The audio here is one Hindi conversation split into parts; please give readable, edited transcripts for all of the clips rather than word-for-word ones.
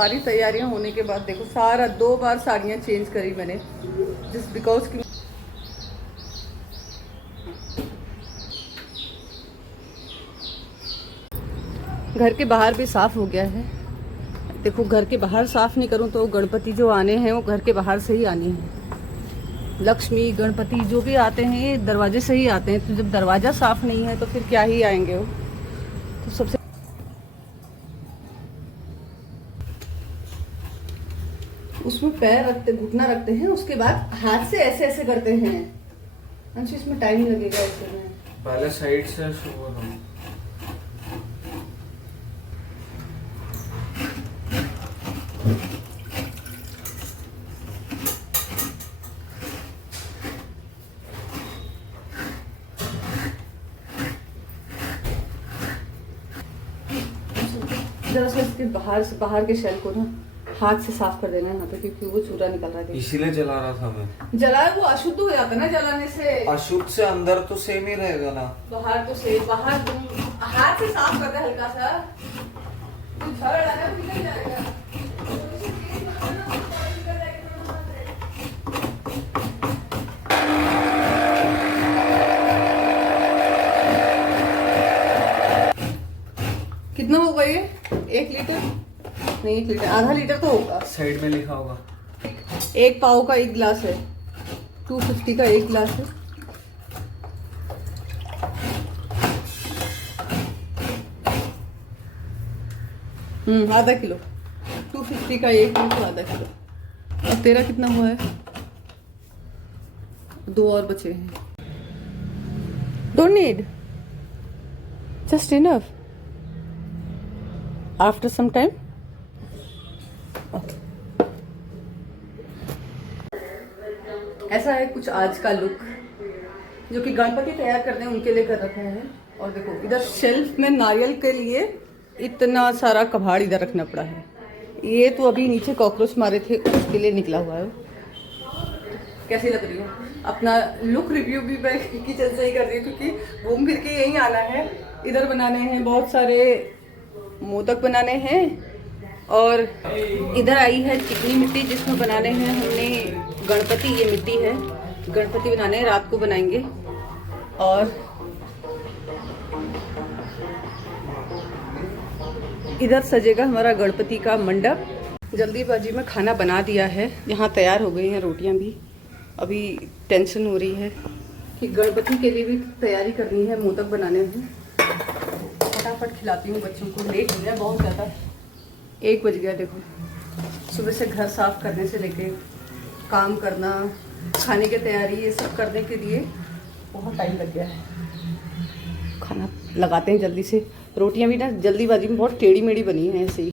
सारी तैयारियां होने के बाद देखो सारा 2 बार साड़ियां चेंज करी मैंने, जस्ट बिकॉज कि घर के बाहर भी साफ हो गया है। देखो घर के बाहर साफ नहीं करूं तो गणपति जो आने हैं वो घर के बाहर से ही आने हैं। लक्ष्मी गणपति जो भी आते हैं ये दरवाजे से ही आते हैं, तो जब दरवाजा साफ नहीं है तो फिर क्या ही आएंगे वो। तो सबसे उसमें पैर रखते, घुटना रखते हैं, उसके बाद हाथ से ऐसे ऐसे करते हैं। अंश इसमें टाइम लगेगा ऐसे में। पहले साइड से शुरू करो। जरा सा इसके बाहर के शेल को ना हाथ से साफ कर देना है यहाँ पे, क्योंकि वो चूरा निकल रहा है। इसीलिए जला रहा था मैं। जला वो अशुद्ध हो जाता है ना जलाने से। अशुद्ध से अंदर तो सेम ही रहेगा ना। बाहर तो से बाहर तुम हाथ से साफ कर दे हल्का सा, तो झड़ लगा तो निकल जाएगा। कितना होगा ये? 1 लीटर नहीं, 1 लीटर आधा लीटर तो होगा। साइड में लिखा होगा। 1 पाव का 1 गिलास है, 250 का 1 गिलास है। आधा किलो, 250 का 1 किलो, आधा किलो। और तेरा कितना हुआ है? 2 और बचे हैं। Don't need, just enough after some time. ऐसा है कुछ आज का लुक, जो कि गणपति तैयार करते हैं उनके लिए कर रखा है। और देखो इधर शेल्फ में नारियल के लिए इतना सारा कबाड़ इधर रखना पड़ा है। ये तो अभी नीचे कॉकरोच मारे थे उसके लिए निकला हुआ है। कैसी लग रही हो? अपना लुक रिव्यू भी मैं किचन से ही कर रही हूँ, क्योंकि घूम फिर के यहीं आना है। इधर बनाने हैं बहुत सारे मोदक बनाने हैं, और इधर आई है चिकनी मिट्टी जिसमें बनाने हैं हमने गणपति। ये मिट्टी है, गणपति बनाने हैं, रात को बनाएंगे। और इधर सजेगा हमारा गणपति का मंडप। जल्दीबाजी में खाना बना दिया है, यहाँ तैयार हो गई हैं रोटियाँ भी। अभी टेंशन हो रही है कि गणपति के लिए भी तैयारी करनी है, मोदक बनाने हैं। फटाफट खिलाती हूँ बच्चों को, लेट हो गया बहुत ज़्यादा, 1 बज गया। देखो सुबह से घर साफ करने से लेके काम करना, खाने की तैयारी, ये सब करने के लिए बहुत टाइम लग गया है। खाना लगाते हैं जल्दी से। रोटियां भी ना जल्दीबाजी में बहुत टेढ़ी मेढ़ी बनी है ऐसे ही।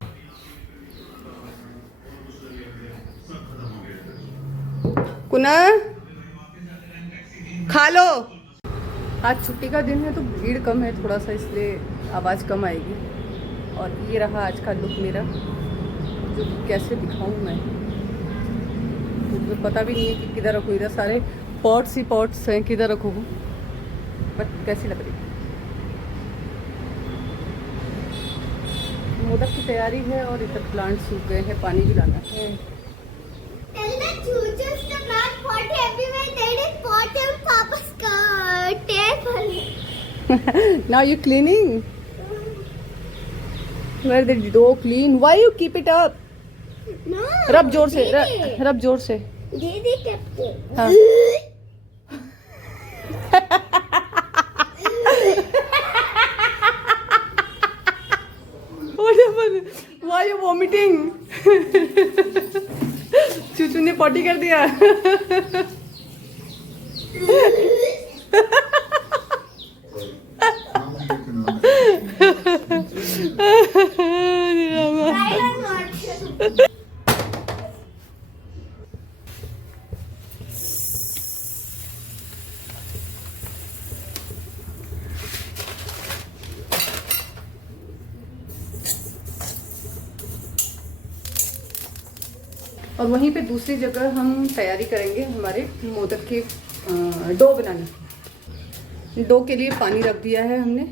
कुना खा लो। आज छुट्टी का दिन है तो भीड़ कम है थोड़ा सा, इसलिए आवाज़ कम आएगी। और ये रहा आज का लुक मेरा, जो कि कैसे दिखाऊं मैं, मुझे पता भी नहीं है कि किधर रखूँ। इधर सारे पॉट्स ही पॉट्स हैं, किधर रखूँ, बट कैसी लग रही है। मोदक की तैयारी है और इधर प्लांट सूख गए हैं, पानी भी लाना है। Now you cleaning? Where the dough clean? Why you keep it up? No. रब जोर से, रब जोर से। दीदी टपके। हाँ। Why you vomiting? चूचू ने पॉटी कर दिया। और वहीं पे दूसरी जगह हम तैयारी करेंगे हमारे मोदक के डो बनाने। डो के लिए पानी रख दिया है हमने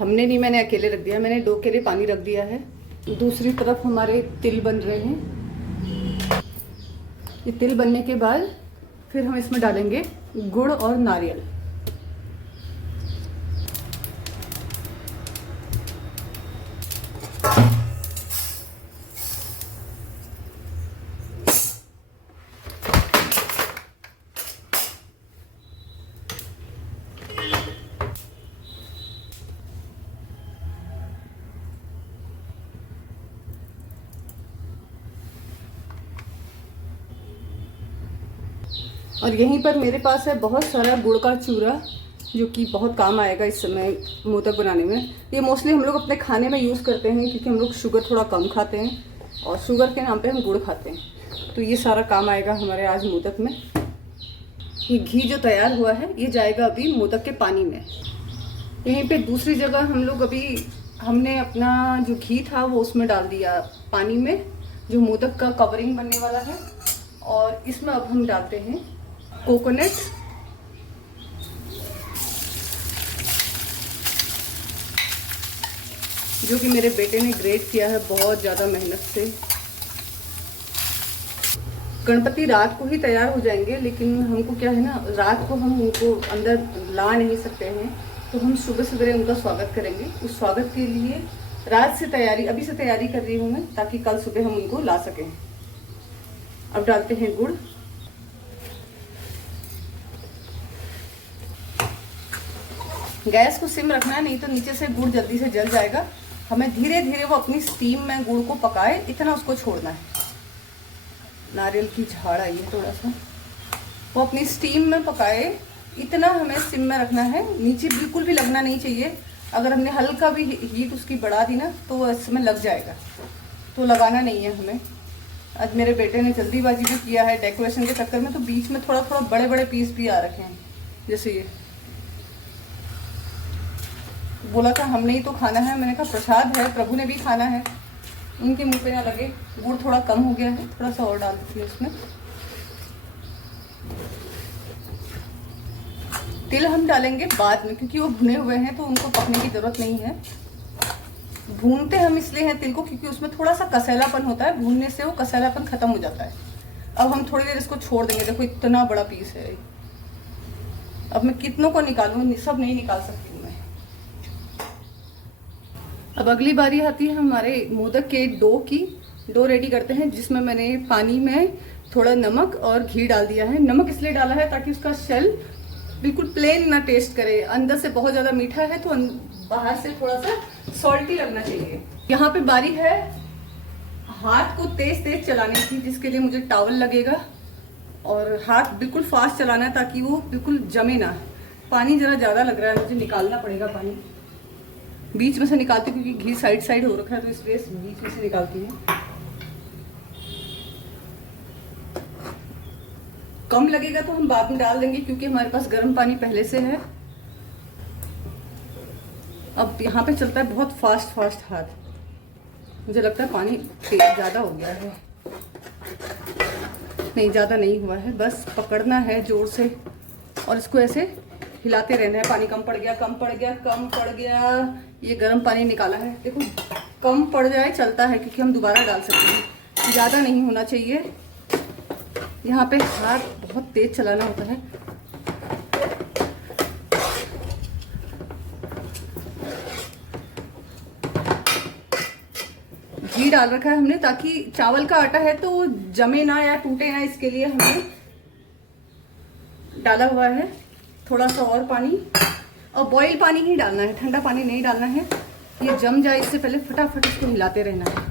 नहीं, मैंने अकेले रख दिया। मैंने डो के लिए पानी रख दिया है दूसरी तरफ हमारे तिल बन रहे हैं। ये तिल बनने के बाद फिर हम इसमें डालेंगे गुड़ और नारियल। और यहीं पर मेरे पास है बहुत सारा गुड़ का चूरा, जो कि बहुत काम आएगा इस समय मोदक बनाने में। ये मोस्टली हम लोग अपने खाने में यूज़ करते हैं, क्योंकि हम लोग शुगर थोड़ा कम खाते हैं और शुगर के नाम पे हम गुड़ खाते हैं। तो ये सारा काम आएगा हमारे आज मोदक में। ये घी जो तैयार हुआ है ये जाएगा अभी मोदक के पानी में। यहीं पे दूसरी जगह हम लोग अभी हमने अपना जो घी था वो उसमें डाल दिया पानी में, जो मोदक का कवरिंग बनने वाला है। और इसमें अब हम डालते हैं कोकोनट, जो कि मेरे बेटे ने ग्रेट किया है बहुत ज़्यादा मेहनत से। गणपति रात को ही तैयार हो जाएंगे, लेकिन हमको क्या है ना, रात को हम उनको अंदर ला नहीं सकते हैं, तो हम सुबह सवेरे उनका स्वागत करेंगे। उस स्वागत के लिए रात से तैयारी, अभी से तैयारी कर रही हूँ मैं, ताकि कल सुबह हम उनको ला सकें। अब डालते हैं गुड़। गैस को सिम रखना है, नहीं तो नीचे से गुड़ जल्दी से जल जाएगा। हमें धीरे धीरे वो अपनी स्टीम में गुड़ को पकाए, इतना उसको छोड़ना है। नारियल की झाड़ आई है थोड़ा सा, वो अपनी स्टीम में पकाए, इतना हमें सिम में रखना है। नीचे बिल्कुल भी लगना नहीं चाहिए। अगर हमने हल्का भी हीट उसकी बढ़ा दी ना तो वो इसमें लग जाएगा, तो लगाना नहीं है हमें। आज मेरे बेटे ने जल्दीबाजी भी किया है डेकोरेशन के चक्कर में, तो बीच में थोड़ा थोड़ा बड़े बड़े पीस भी आ रखे हैं। जैसे ये बोला था हमने ही तो खाना है, मैंने कहा प्रसाद है, प्रभु ने भी खाना है, उनके मुंह पे ना लगे। गुड़ थोड़ा कम हो गया है, थोड़ा सा और डाल देती हूँ इसमें। तिल हम डालेंगे बाद में, क्योंकि वो भुने हुए हैं तो उनको पकने की जरूरत नहीं है। भूनते हम इसलिए हैं तिल को, क्योंकि उसमें थोड़ा सा कसैलापन होता है, भूनने से वो कसैलापन खत्म हो जाता है। अब हम थोड़ी देर इसको छोड़ देंगे। देखो इतना बड़ा पीस है। अब मैं कितनों को निकालूं, सब नहीं निकाल सकती हूँ मैं। अब अगली बारी आती है हमारे मोदक के डो की। डो रेडी करते हैं, जिसमें मैंने पानी में थोड़ा नमक और घी डाल दिया है। नमक इसलिए डाला है ताकि उसका शेल बिल्कुल प्लेन ना टेस्ट करे। अंदर से बहुत ज़्यादा मीठा है तो बाहर से थोड़ा सा सॉल्टी लगना चाहिए। यहाँ पे बारी है हाथ को तेज तेज चलाने की, जिसके लिए मुझे टॉवल लगेगा और हाथ बिल्कुल फास्ट चलाना है ताकि वो बिल्कुल जमे ना। पानी ज़रा ज़्यादा लग रहा है, मुझे निकालना पड़ेगा पानी। बीच में से निकालती हूँ क्योंकि घी साइड साइड हो रखा है, तो इसलिए बीच में से निकालती है। कम लगेगा तो हम बाद में डाल देंगे, क्योंकि हमारे पास गर्म पानी पहले से है। अब यहाँ पे चलता है बहुत फास्ट हाथ। मुझे लगता है पानी ज़्यादा हो गया है। नहीं, ज़्यादा नहीं हुआ है, बस पकड़ना है जोर से और इसको ऐसे हिलाते रहना है। पानी कम पड़ गया, कम पड़ गया, कम पड़ गया। ये गर्म पानी निकाला है, देखो कम पड़ जाए चलता है, क्योंकि हम दोबारा डाल सकते हैं। ज़्यादा नहीं होना चाहिए। यहाँ पे हाथ बहुत तेज चलाना होता है। घी डाल रखा है हमने, ताकि चावल का आटा है तो जमे ना या टूटे ना, इसके लिए हमने डाला हुआ है। थोड़ा सा और पानी, और बॉईल पानी ही डालना है, ठंडा पानी नहीं डालना है। ये जम जाए इससे पहले फटाफट इसको हिलाते रहना है।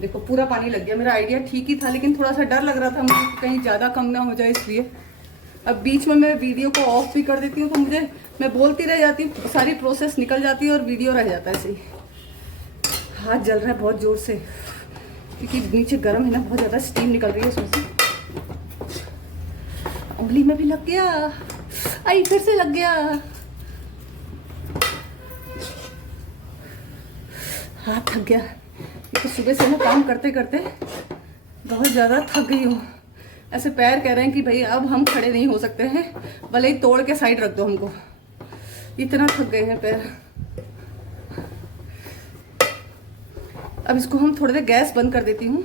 देखो पूरा पानी लग गया। मेरा आइडिया ठीक ही था, लेकिन थोड़ा सा डर लग रहा था मुझे कहीं ज़्यादा कम ना हो जाए, इसलिए। अब बीच में मैं वीडियो को ऑफ भी कर देती हूँ, तो मैं बोलती रह जाती हूँ, सारी प्रोसेस निकल जाती है और वीडियो रह जाता है ऐसे ही। हाथ जल रहा है बहुत ज़ोर से, क्योंकि नीचे गर्म है ना, बहुत ज़्यादा स्टीम निकल रही है उसमें से। उंगली में भी लग गया, आई फिर से लग गया। हाथ थक गया। तो सुबह से ना काम करते करते बहुत ज़्यादा थक गई हूँ। ऐसे पैर कह रहे हैं कि भाई अब हम खड़े नहीं हो सकते हैं, भले ही तोड़ के साइड रख दो हमको। इतना थक गए हैं पैर। अब इसको हम थोड़ी देर गैस बंद कर देती हूँ।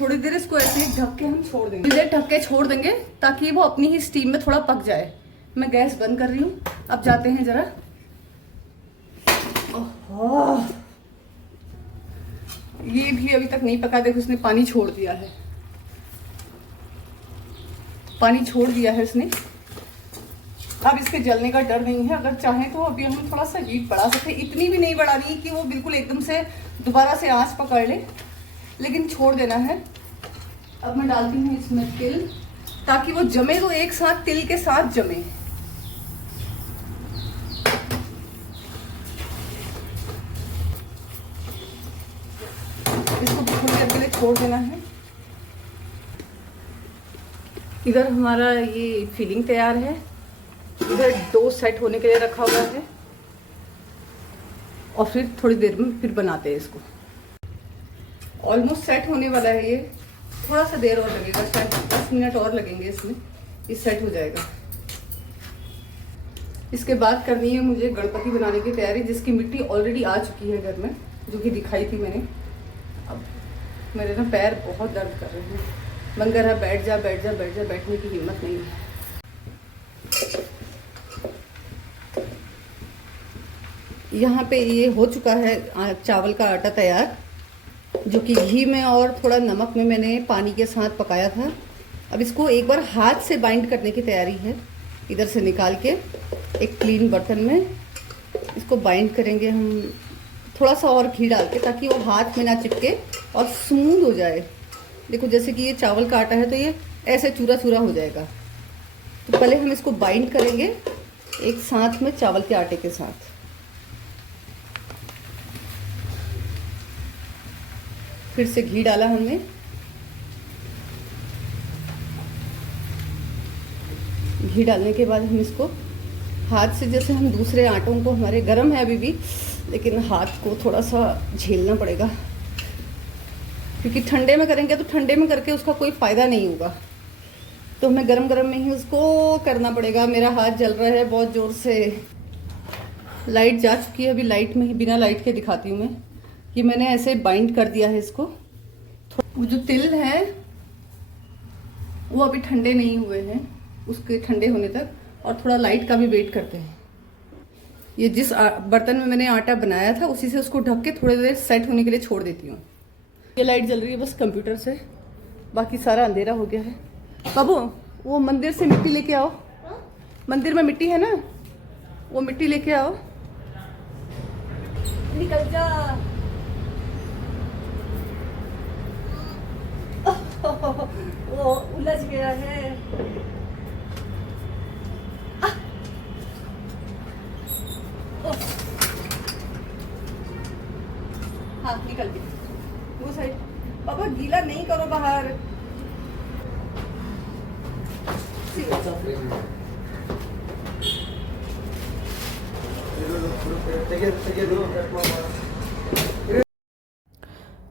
थोड़ी देर इसको ऐसे ही ढक के हम छोड़ देंगे, थोड़ी देर ढक के छोड़ देंगे ताकि वो अपनी ही स्टीम में थोड़ा पक जाए। मैं गैस बंद कर रही हूँ। अब जाते हैं जरा। ओह, ये भी अभी तक नहीं पका। देखो उसने पानी छोड़ दिया है, पानी छोड़ दिया है इसने। अब इसके जलने का डर नहीं है। अगर चाहें तो अभी हम थोड़ा सा हीट बढ़ा सकते हैं। इतनी भी नहीं बढ़ानी कि वो बिल्कुल एकदम से दोबारा से आंच पकड़ ले, लेकिन छोड़ देना है। अब मैं डालती हूँ इसमें तिल, ताकि वो जमे तो एक साथ तिल के साथ जमे। इसको थोड़ी देर के लिए छोड़ देना है। इधर हमारा ये फिलिंग तैयार है। इधर डो सेट होने के लिए रखा हुआ है और फिर थोड़ी देर में फिर बनाते हैं इसको। ऑलमोस्ट सेट होने वाला है ये। थोड़ा सा देर और लगेगा, शायद 10 मिनट और लगेंगे इसमें, ये सेट हो जाएगा। इसके बाद करनी है मुझे गणपति बनाने की तैयारी, जिसकी मिट्टी ऑलरेडी आ चुकी है घर में, जो कि दिखाई थी मैंने। अब मेरे ना पैर बहुत दर्द कर रहे हैं। मन कर रहा बैठ जा बैठ जा बैठ जा, बैठने की हिम्मत नहीं है। यहाँ पे ये हो चुका है चावल का आटा तैयार, जो कि घी में और थोड़ा नमक में मैंने पानी के साथ पकाया था। अब इसको एक बार हाथ से बाइंड करने की तैयारी है। इधर से निकाल के एक क्लीन बर्तन में इसको बाइंड करेंगे हम, थोड़ा सा और घी डाल के, ताकि वो हाथ में ना चिपके और स्मूथ हो जाए। देखो जैसे कि ये चावल का आटा है तो ये ऐसे चूरा चूरा हो जाएगा। तो पहले हम इसको बाइंड करेंगे एक साथ में चावल के आटे के साथ। फिर से घी डाला हमने। घी डालने के बाद हम इसको हाथ से, जैसे हम दूसरे आटों को, हमारे गर्म है अभी भी, लेकिन हाथ को थोड़ा सा झेलना पड़ेगा, क्योंकि ठंडे में करेंगे तो ठंडे में करके उसका कोई फ़ायदा नहीं होगा। तो हमें गरम गरम में ही उसको करना पड़ेगा। मेरा हाथ जल रहा है बहुत ज़ोर से। लाइट जा चुकी है, अभी लाइट में ही, बिना लाइट के दिखाती हूँ मैं कि मैंने ऐसे बाइंड कर दिया है इसको। वो जो तिल है वो अभी ठंडे नहीं हुए हैं, उसके ठंडे होने तक और थोड़ा लाइट का भी वेट करते हैं। ये जिस बर्तन में मैंने आटा बनाया था उसी से उसको ढक के थोड़ी देर सेट होने के लिए छोड़ देती हूँ। ये लाइट जल रही है बस कंप्यूटर से, बाकी सारा अंधेरा हो गया है। बाबू वो मंदिर से मिट्टी लेके आओ, मंदिर में मिट्टी है ना, वो मिट्टी लेके आओ। निकल जा। वो उलझ गया है। हाँ निकल गई वो साइड। पापा गीला नहीं करो बाहर।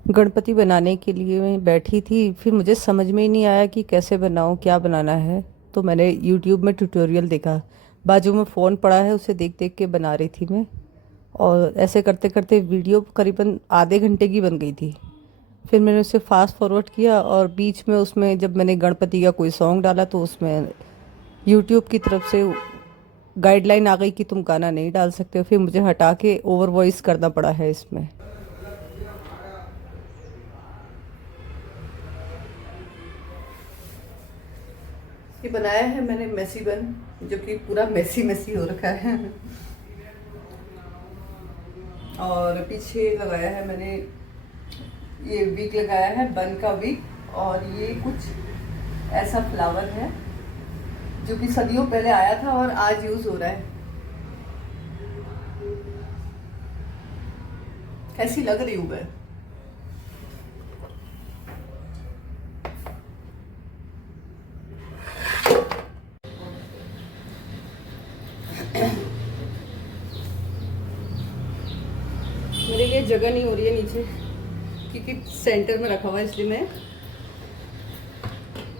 गणपति बनाने के लिए मैं बैठी थी, फिर मुझे समझ में ही नहीं आया कि कैसे बनाऊं, क्या बनाना है। तो मैंने YouTube में ट्यूटोरियल देखा, बाजू में फ़ोन पड़ा है, उसे देख देख के बना रही थी मैं। और ऐसे करते करते वीडियो करीबन आधे घंटे की बन गई थी। फिर मैंने उसे फास्ट फॉरवर्ड किया और बीच में उसमें जब मैंने गणपति का कोई सॉन्ग डाला तो उसमें YouTube की तरफ से गाइडलाइन आ गई कि तुम गाना नहीं डाल सकते हो। फिर मुझे हटा के ओवर वॉइस करना पड़ा है इसमें। ये बनाया है मैंने मेसी बन, जो कि पूरा मेसी मेसी हो रखा है। और पीछे लगाया है मैंने ये विक लगाया है, बन का विक। और ये कुछ ऐसा फ्लावर है जो कि सदियों पहले आया था और आज यूज हो रहा है। कैसी लग रही हूँ मैं? मेरे लिए जगह नहीं हो रही है नीचे, क्योंकि सेंटर में रखा हुआ है, इसलिए मैं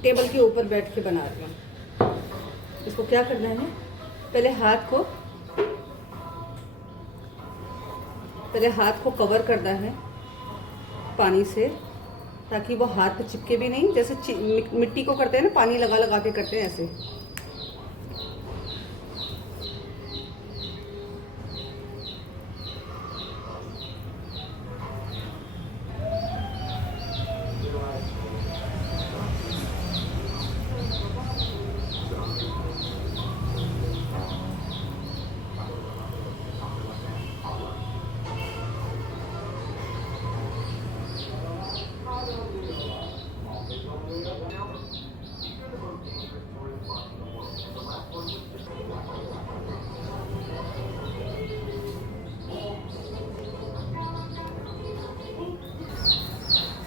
टेबल के ऊपर बैठ के बना रही हूँ। इसको क्या करना है, पहले हाथ को पहले हाथ को कवर करना है पानी से, ताकि वो हाथ पे चिपके भी नहीं, जैसे मिट्टी को करते हैं ना, पानी लगा लगा के करते हैं ऐसे।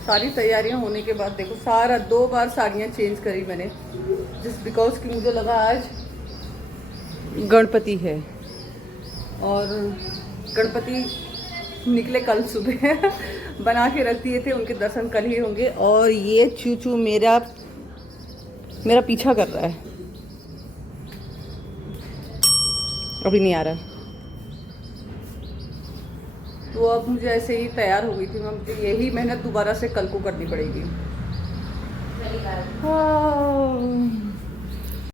सारी तैयारियां होने के बाद देखो, सारा 2 बार साड़ियां चेंज करी मैंने, जस्ट बिकॉज कि मुझे लगा आज गणपति है और गणपति निकले कल सुबह बना के रख दिए थे, उनके दर्शन कल ही होंगे। और ये चूचू मेरा पीछा कर रहा है, अभी नहीं आ रहा। तो अब मुझे ऐसे ही तैयार हो गई थी, मुझे यही मेहनत दोबारा से कल को करनी पड़ेगी। हाँ।